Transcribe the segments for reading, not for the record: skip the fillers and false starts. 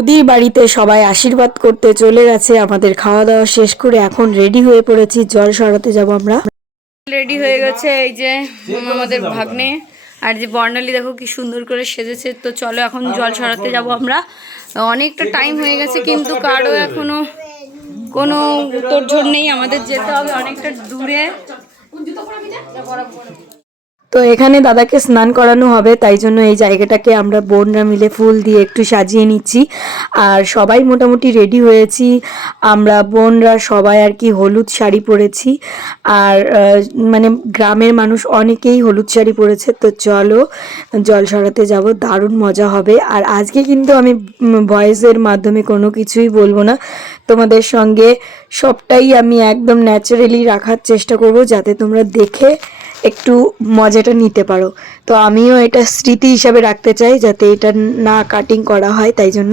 বৌদির বাড়িতে সবাই আশীর্বাদ করতে চলে গেছে। আমাদের খাওয়া দাওয়া শেষ করে এখন রেডি হয়ে পড়েছি, জল সরাতে যাব আমরা। রেডি হয়ে গেছে এই যে আমাদের ভাগ্নে, আর যে বর্ণালী দেখো কি সুন্দর করে সেজেছে। তো চলো এখন জল সরাতে যাব আমরা। অনেকটা টাইম হয়ে গেছে কিন্তু কারো এখনো কোনো তোড়জোড় নেই, আমাদের যেতে হবে অনেকটা দূরে। তো এখানে দাদাকে স্নান করানো হবে, তাই জন্য এই জায়গাটাকে আমরা বোনরা মিলে ফুল দিয়ে একটু সাজিয়ে নিচ্ছি। আর সবাই মোটামুটি রেডি হয়েছি আমরা বোনরা সবাই আর কি। হলুদ শাড়ি পরেছি, আর মানে গ্রামের মানুষ অনেকেই হলুদ শাড়ি পরেছে। তো চলো জল সরাতে যাব, দারুণ মজা হবে। আর আজকে কিন্তু আমি ভয়েসের মাধ্যমে কোনো কিছুই বলবো না, তোমাদের সঙ্গে সবটাই আমি একদম ন্যাচারালি রাখার চেষ্টা করব, যাতে তোমরা দেখে একটু মজাটা নিতে পারো। তো আমিও এটা স্মৃতি হিসাবে রাখতে চাই, যাতে এটা না কাটিং করা হয়, তাই জন্য।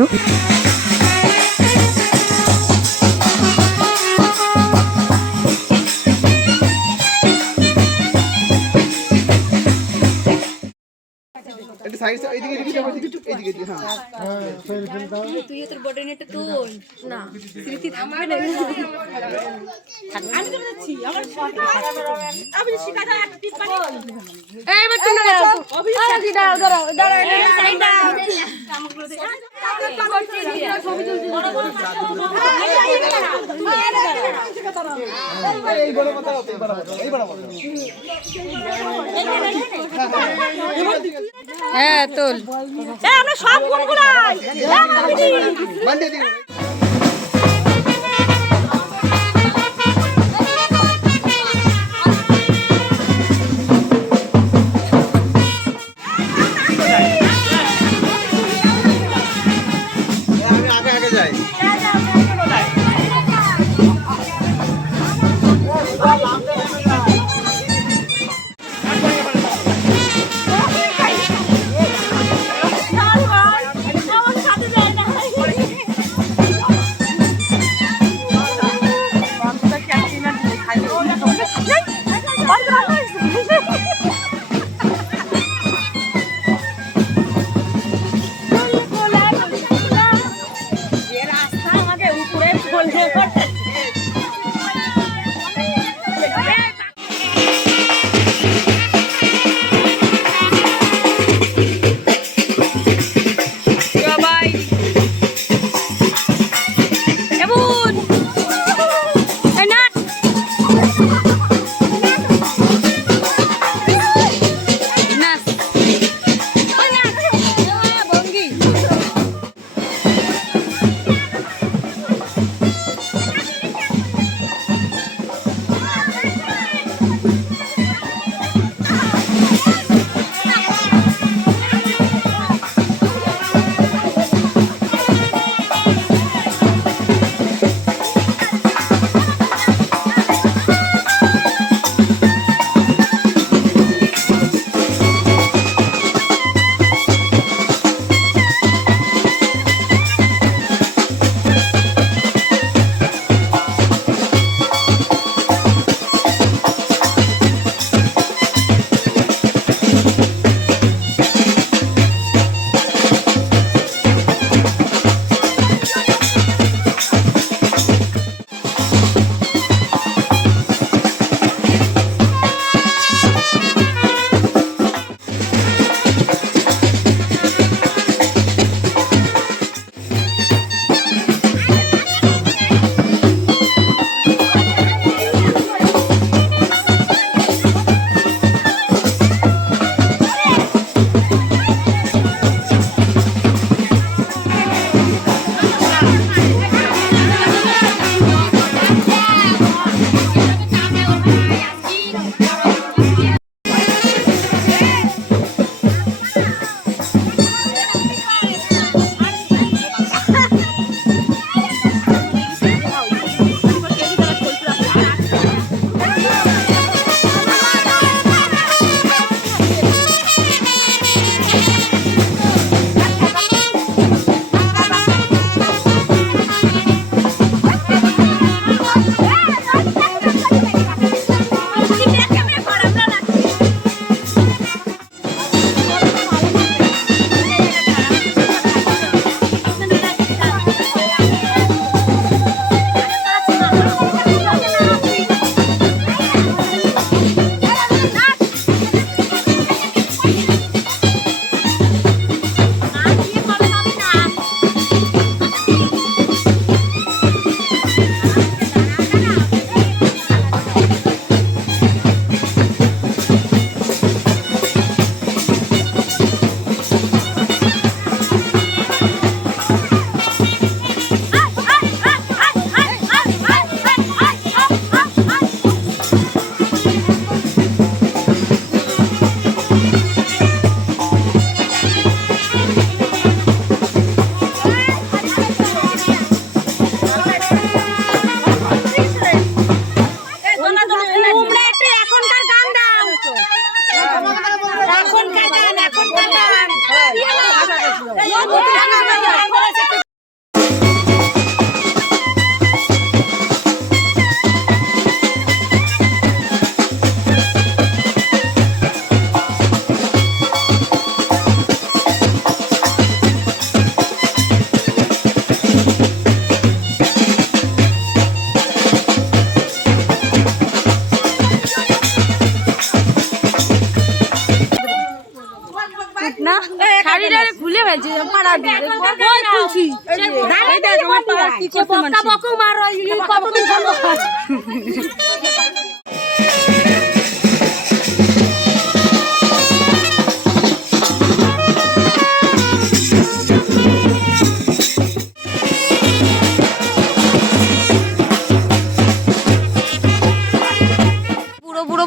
তুই তোর বটে নেটে তুল না, স্মৃতি থাকবে না। আমি তো যাচ্ছি আমার আমি শিখাটা একটা টিপ পানি এই এবার তুই না অভিষেক দাঁড়াও দাঁড়াও দাঁড়াও এই সাইডটা আমাগুলো দে করছি দিয়া ছবি তুলছি বড় বড় এই বড় কথা এই বড় হ্যাঁ তোল আমরা সব গুনগুলাই বান্ধে দিই।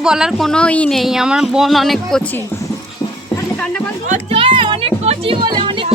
বলার কোনো নেই, আমার বোন অনেক কচি, অনেক কচি বলে অনেক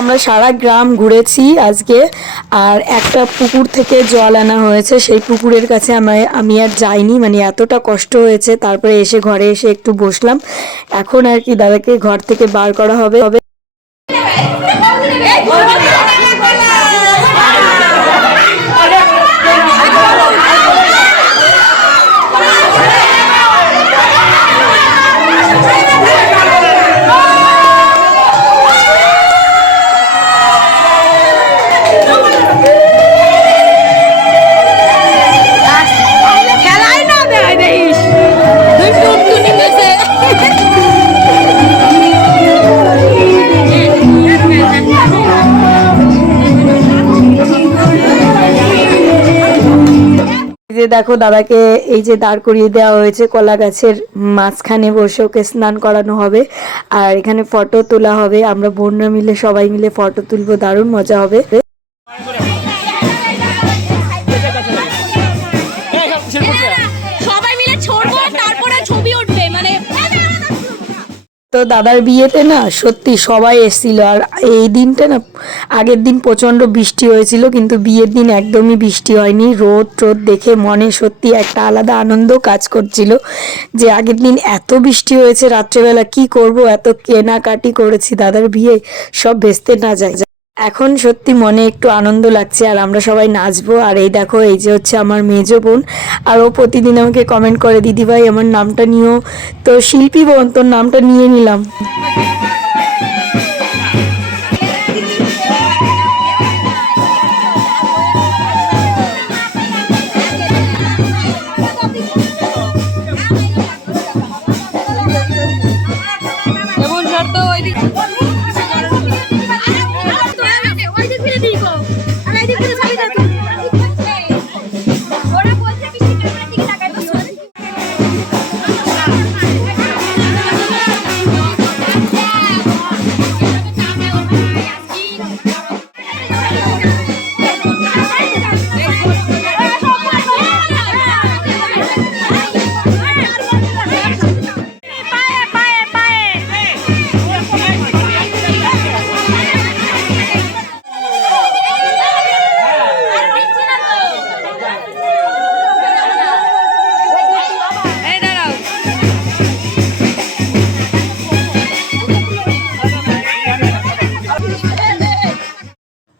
আমরা সারা গ্রাম ঘুরেছি আজকে, আর একটা পুকুর থেকে জল আনা হয়েছে, সেই পুকুরের কাছে আমি আর যাইনি, মানে এতটা কষ্ট হয়েছে। তারপরে এসে ঘরে এসে একটু বসলাম, এখন আর কি দাদাকে ঘর থেকে বার করা হবে। দেখো দাদাকে এই যে দাঁড় করিয়ে দেওয়া হয়েছে কলা গাছের মাঝখানে বসে, ওকে স্নান করানো হবে আর এখানে ফটো তোলা হবে। আমরা বোনরা মিলে সবাই মিলে ফটো তুলবো, দারুণ মজা হবে। সবাই মিলে ছড়বো, তারপরে ছবি উঠবে। মানে তো দাদার বিয়েতে না সত্যি সবাই এসেছিল, আর এই দিনটা না আগের দিন প্রচণ্ড বৃষ্টি হয়েছিল, কিন্তু বিয়ের দিন একদমই বৃষ্টি হয়নি। রোদ দেখে মনে সত্যি একটা আলাদা আনন্দ কাজ করছিল, যে আগের দিন এত বৃষ্টি হয়েছে রাত্রেবেলা কি করব, এত কেনাকাটি করেছি দাদার বিয়ে, সব ভেস্তে না যায়। এখন সত্যি মনে একটু আনন্দ লাগছে আর আমরা সবাই নাচবো। আর এই দেখো, এই যে হচ্ছে আমার মেজো বোন, আর ও প্রতিদিন আমাকে কমেন্ট করে, দিদিভাই আমার নামটা নিও। তো শিল্পী বোন, তোর নামটা নিয়ে নিলাম।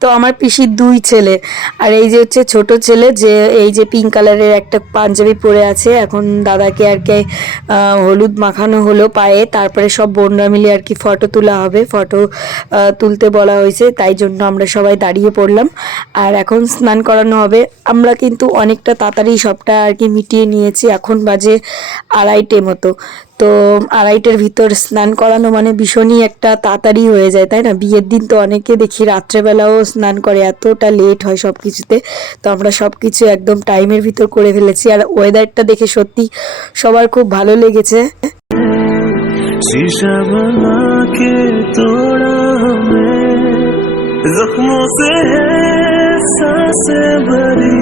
তো আমার পিসির দুই ছেলে, আর এই যে হচ্ছে ছোট ছেলে, যে এই যে পিঙ্ক কালারের একটা পাঞ্জাবি পরে আছে। এখন দাদাকে আর কি হলুদ মাখানো হলো পায়ে, তারপরে সব বোনরা মিলে আর কি ফটো তোলা হবে। ফটো তুলতে বলা হয়েছে, তাই জন্য আমরা সবাই দাঁড়িয়ে পড়লাম। আর এখন স্নান করানো হবে। আমরা কিন্তু অনেকটা তাড়াতাড়ি সবটা আর কি মিটিয়ে নিয়েছি। এখন বাজে 2:30 মতো। তো 2:30-এর ভিতর স্নান করানো মানে ভীষণই একটা তাড়াতাড়ি হয়ে যায়, তাই না? বিয়ের দিন তো অনেকে দেখি রাত্রেবেলাও স্নান করে, এতটা লেট হয় সব কিছুতে। তো আমরা সব কিছু একদম টাইমের ভিতর করে ফেলেছি। আর ওয়েদারটা দেখে সত্যি সবার খুব ভালো লেগেছে। शीशा बना के तोड़ा हमें, जख्मों से है सांसें भरी।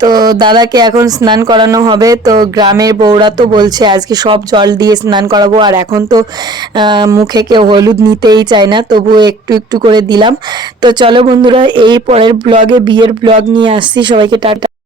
তো দাদাকে এখন স্নান করানো হবে। তো গ্রামের বউরা তো বলছে আজকে সব জল দিয়ে স্নান করাবো। আর এখন তো মুখে কেউ হলুদ নিতেই চায় না, তবুও একটু একটু করে দিলাম। তো চলো বন্ধুরা, এই পরের ব্লগে বিয়ের ব্লগ নিয়ে আসছি। সবাইকে টাটা।